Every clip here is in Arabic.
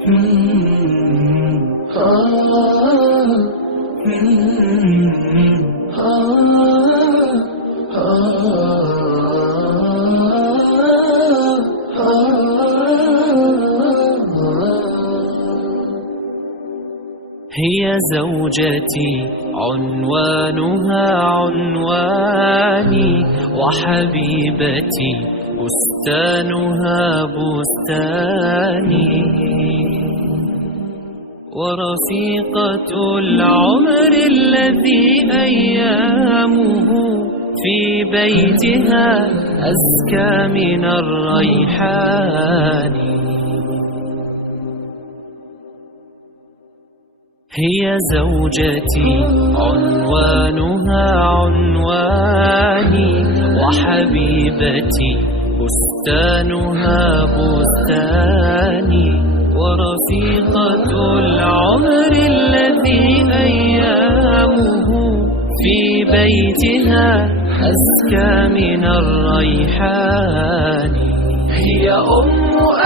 هي زوجتي عنوانها عنواني، وحبيبتي بستانها بستاني، ورفيقة العمر الذي أيامه في بيتها أزكى من الريحان. هي زوجتي عنوانها عنواني، وحبيبتي بستانها بستاني، ورفيقة العمر الذي أيامه في بيتها أزكى من الريحان. هي أم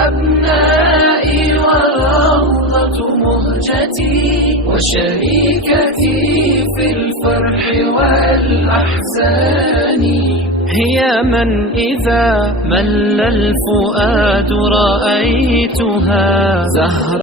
أبنائي والروضة مهجتي، وشريكتي في الفرح والأحزان. هي من إذا مل الفؤاد رأيتها زهرة